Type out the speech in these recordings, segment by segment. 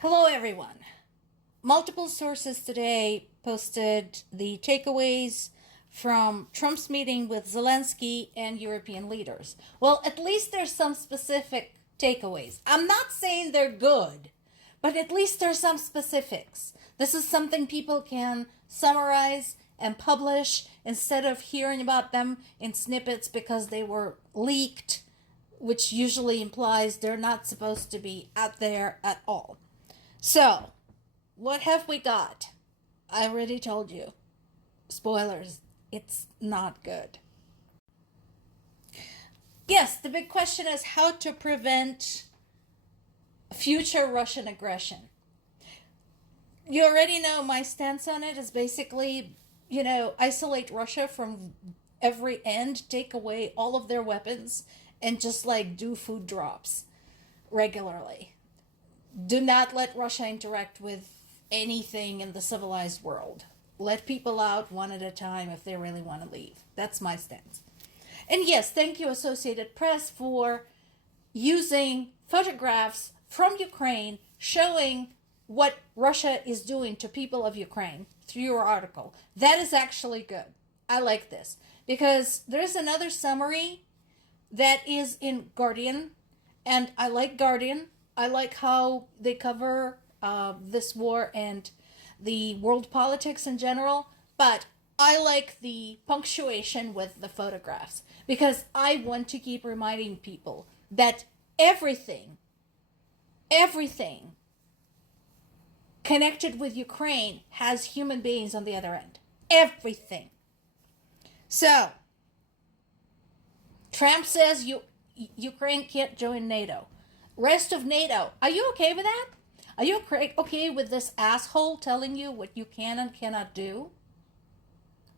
Hello, everyone. Multiple sources today posted the takeaways from Trump's meeting with Zelensky and European leaders. Well, at least there's some specific takeaways. I'm not saying they're good, but at least there's some specifics. This is something people can summarize and publish instead of hearing about them in snippets because they were leaked, which usually implies they're not supposed to be out there at all. So, what have we got? I already told you. Spoilers, it's not good. Yes, the big question is how to prevent future Russian aggression. You already know my stance on it is basically, isolate Russia from every end, take away all of their weapons, and just do food drops regularly. Do not let Russia interact with anything in the civilized world. Let people out one at a time if they really want to leave. That's my stance. And yes, thank you, Associated Press, for using photographs from Ukraine showing what Russia is doing to people of Ukraine through your article. That is actually good. I like this because there's another summary that is in Guardian, and I like Guardian. I like how they cover this war and the world politics in general, but I like the punctuation with the photographs because I want to keep reminding people that everything connected with Ukraine has human beings on the other end. Everything. So, Trump says Ukraine can't join NATO. Rest of NATO, are you okay with that? Are you okay with this asshole telling you what you can and cannot do?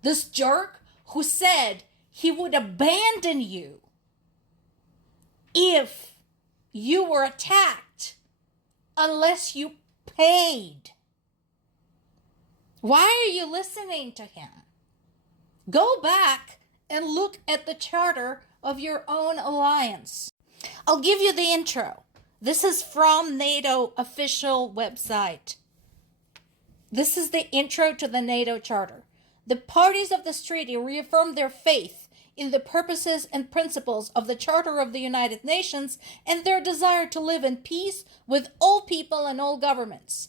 This jerk who said he would abandon you if you were attacked unless you paid. Why are you listening to him? Go back and look at the charter of your own alliance. I'll give you the intro. This is from NATO official website. This is the intro to the NATO Charter. The parties of this treaty reaffirm their faith in the purposes and principles of the Charter of the United Nations and their desire to live in peace with all people and all governments.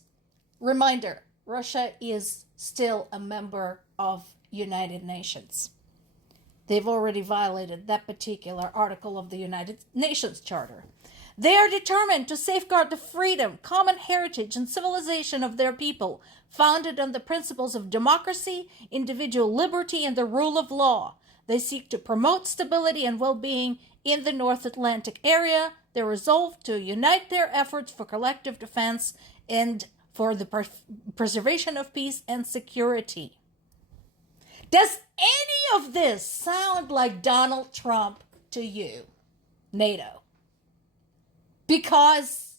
Reminder, Russia is still a member of United Nations. They've already violated that particular article of the United Nations Charter. They are determined to safeguard the freedom, common heritage, and civilization of their people, founded on the principles of democracy, individual liberty, and the rule of law. They seek to promote stability and well-being in the North Atlantic area. They're resolved to unite their efforts for collective defense and for the preservation of peace and security. Does any of this sound like Donald Trump to you, NATO? Because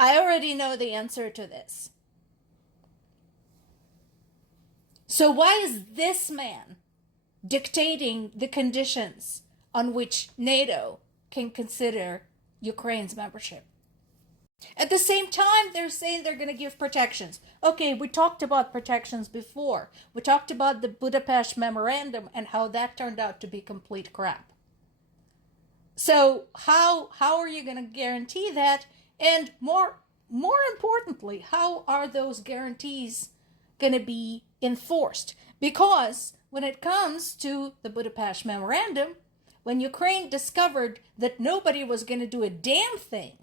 I already know the answer to this. So why is this man dictating the conditions on which NATO can consider Ukraine's membership? At the same time, they're saying they're going to give protections. Okay, we talked about protections before. We talked about the Budapest Memorandum and how that turned out to be complete crap. So how are you going to guarantee that? And more importantly, how are those guarantees going to be enforced? Because when it comes to the Budapest Memorandum, when Ukraine discovered that nobody was going to do a damn thing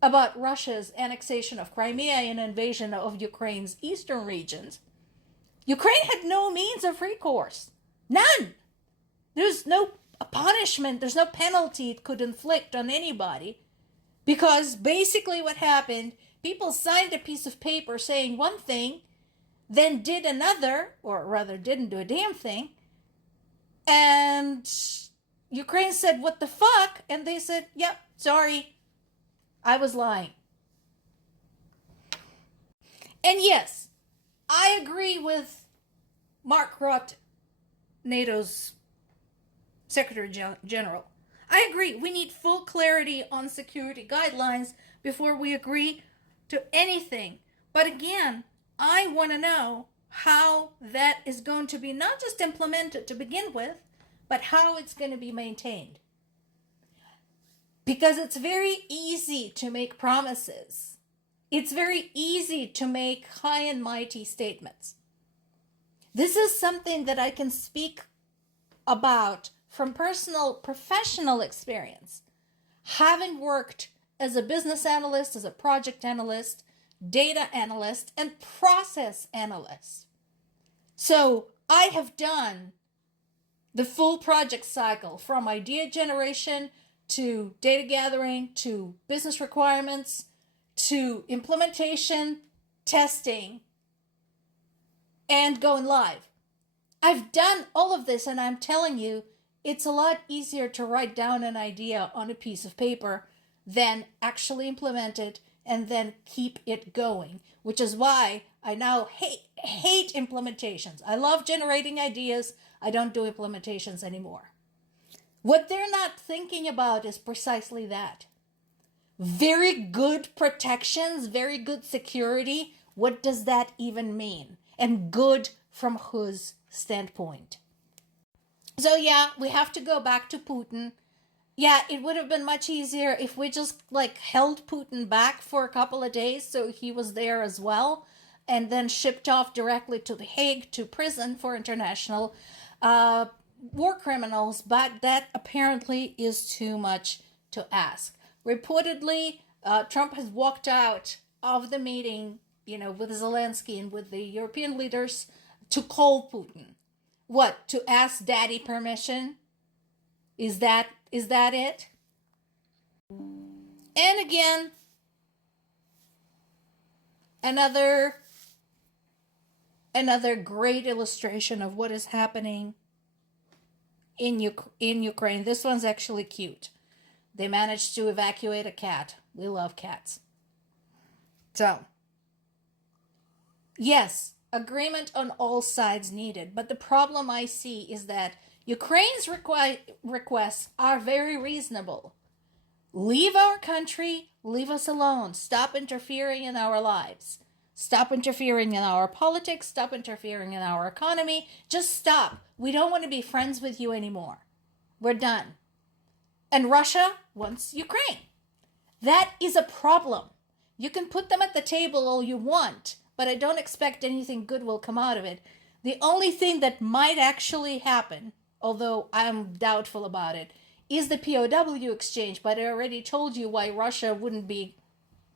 about Russia's annexation of Crimea and invasion of Ukraine's eastern regions, Ukraine had no means of recourse. None. There's no punishment, there's no penalty it could inflict on anybody. Because basically what happened, people signed a piece of paper saying one thing, then did another, or rather didn't do a damn thing. And Ukraine said, what the fuck? And they said, yep, sorry, I was lying. And yes, I agree with Mark Rutte, NATO's Secretary General. I agree. We need full clarity on security guidelines before we agree to anything. But again, I want to know how that is going to be not just implemented to begin with, but how it's going to be maintained. Because it's very easy to make promises. It's very easy to make high and mighty statements. This is something that I can speak about from personal, professional experience. Having worked as a business analyst, as a project analyst, data analyst, and process analyst. So I have done the full project cycle from idea generation to data gathering to business requirements to implementation, testing, and going live. I've done all of this, and I'm telling you, it's a lot easier to write down an idea on a piece of paper than actually implement it and then keep it going, which is why I now hate implementations. I love generating ideas. I don't do implementations anymore. What they're not thinking about is precisely that. Very good protections, very good security. What does that even mean? And good from whose standpoint? So yeah, we have to go back to Putin. Yeah, it would have been much easier if we just held Putin back for a couple of days so he was there as well, and then shipped off directly to The Hague, to prison for international war criminals. But that apparently is too much to ask. Reportedly, Trump has walked out of the meeting, with Zelensky and with the European leaders to call Putin. What, to ask daddy permission? Is that it? And again, another great illustration of what is happening in Ukraine. This one's actually cute. They managed to evacuate a cat. We love cats. So, yes, agreement on all sides needed. But the problem I see is that Ukraine's requests are very reasonable. Leave our country, leave us alone. Stop interfering in our lives. Stop interfering in our politics. Stop interfering in our economy. Just stop. We don't want to be friends with you anymore. We're done. And Russia wants Ukraine. That is a problem. You can put them at the table all you want, but I don't expect anything good will come out of it. The only thing that might actually happen, although I'm doubtful about it, is the POW exchange, but I already told you why Russia wouldn't be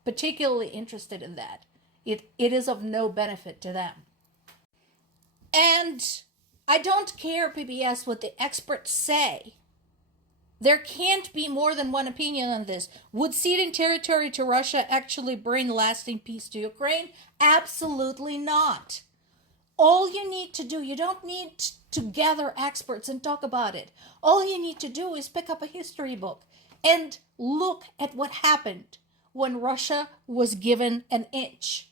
particularly interested in that. It is of no benefit to them. And I don't care, PBS, what the experts say. There can't be more than one opinion on this. Would ceding territory to Russia actually bring lasting peace to Ukraine? Absolutely not. All you need to do, you don't need to gather experts and talk about it. All you need to do is pick up a history book and look at what happened when Russia was given an inch.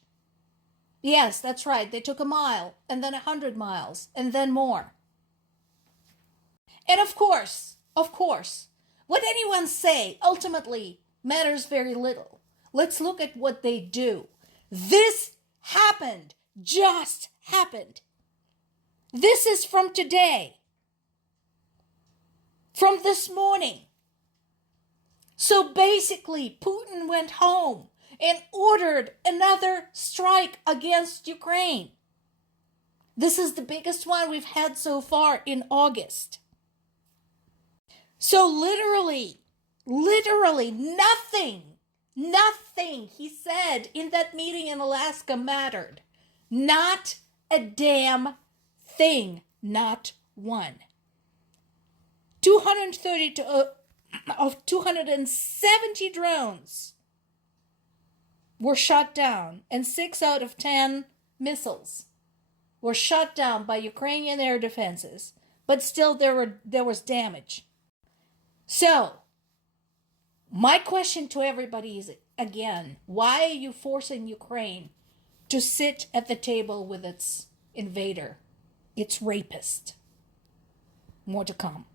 Yes, that's right. They took a mile, and then 100 miles, and then more. And of course, what anyone say ultimately matters very little. Let's look at what they do. This happened, just happened. This is from today, from this morning. So basically, Putin went home and ordered another strike against Ukraine. This is the biggest one we've had so far in August. So literally, nothing he said in that meeting in Alaska mattered. Not a damn thing, not one. 230 of 270 drones were shot down, and 6 out of 10 missiles were shot down by Ukrainian air defenses, but still there was damage. So, my question to everybody is, again, why are you forcing Ukraine to sit at the table with its invader, its rapist? More to come.